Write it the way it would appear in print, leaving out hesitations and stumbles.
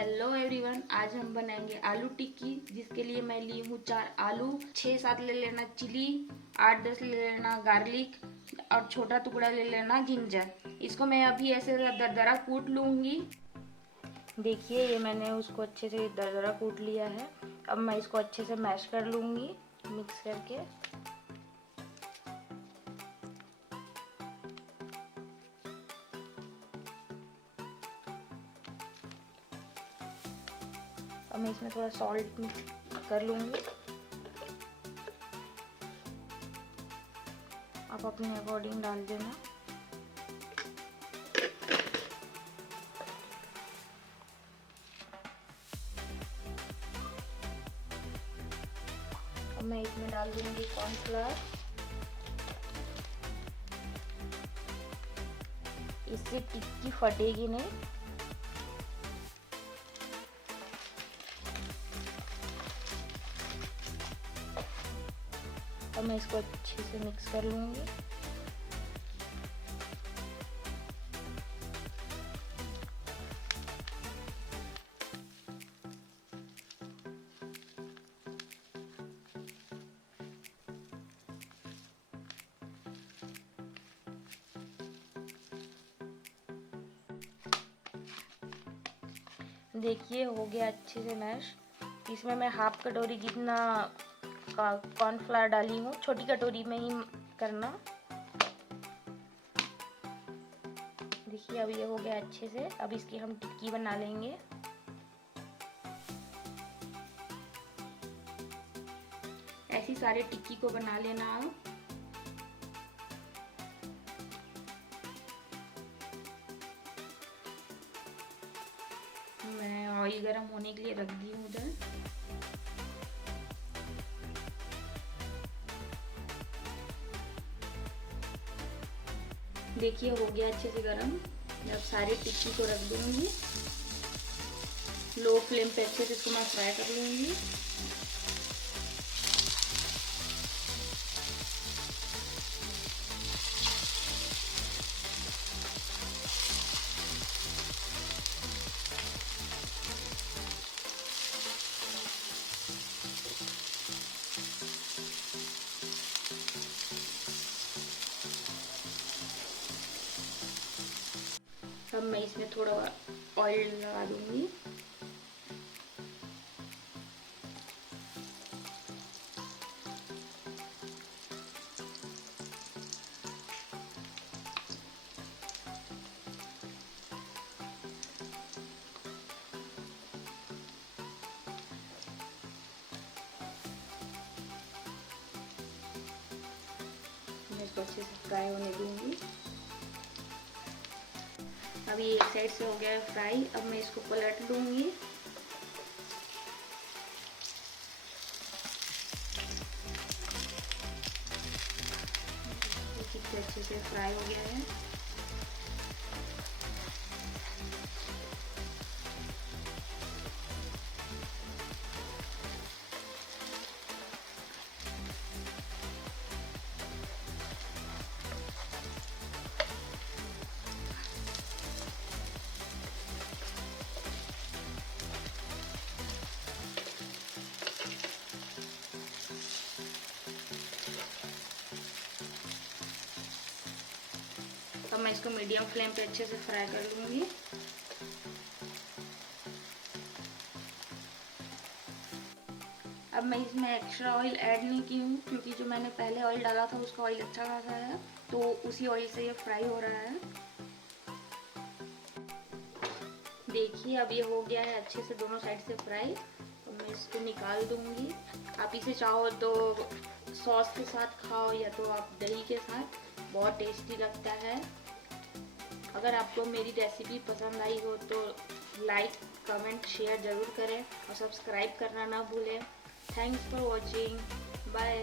Hello everyone, आज हम बनाएंगे आलू टिक्की। जिसके लिए मैं ली हूँ 4 आलू, 6-7 ले लेना चिली, 8-10 ले लेना गार्लिक और छोटा टुकड़ा ले लेना जिंजर। इसको मैं अभी ऐसे दरदरा कूट लूँगी। देखिए ये मैंने उसको अच्छे से दरदरा कूट लिया है। अब मैं इसको अच्छे से मैश कर लूँगी मिक्स करके। अब मैं इसमें थोड़ा सॉल्ट कर लूँगी। आप अपने अकॉर्डिंग डाल देना। अब मैं इसमें डाल दूँगी कॉर्नफ्लावर। इससे टिक्की फटेगी नहीं। अब मैं इसको अच्छे से मिक्स कर लूँगी। देखिए हो गया अच्छे से मैश। इसमें मैं हाफ कटोरी जितना कॉर्नफ्लावर डाली हूँ, छोटी कटोरी में ही करना। देखिए अब ये हो गया अच्छे से। अब इसकी हम टिक्की बना लेंगे। ऐसी सारे टिक्की को बना लेना आप। मैं ऑयल गरम होने के लिए रख दी हूँ उधर। देखिए हो गया अच्छे से गरम। मैं अब सारे टिक्की को रख दूंगी। लो फ्लेम पे अच्छे से इसको मैं फ्राई कर लूंगी। अब मैं इसमें थोड़ा ऑयल लगा दूंगी। मैं इसको अच्छे से फ्राई होने दूंगी। अब ये एक साइड से हो गया है फ्राई। अब मैं इसको पलट लूंगी। कितने अच्छे से फ्राई हो गया है। अब मैं इसको मीडियम फ्लेम पे अच्छे से फ्राई कर लूँगी। अब मैं इसमें एक्स्ट्रा ऑयल ऐड नहीं की हूँ, क्योंकि जो मैंने पहले ऑयल डाला था उसका ऑयल अच्छा खासा है, तो उसी ऑयल से ये फ्राई हो रहा है। देखिए अब ये हो गया है अच्छे से दोनों साइड से फ्राई। तो मैं इसको निकाल दूँगी। आप इसे चाहो तो सॉस के साथ खाओ या तो आप दही के साथ, बहुत टेस्टी लगता है। अगर आपको मेरी रेसिपी पसंद आई हो तो लाइक, कमेंट, शेयर ज़रूर करें और सब्सक्राइब करना ना भूलें। Thanks for watching. बाय।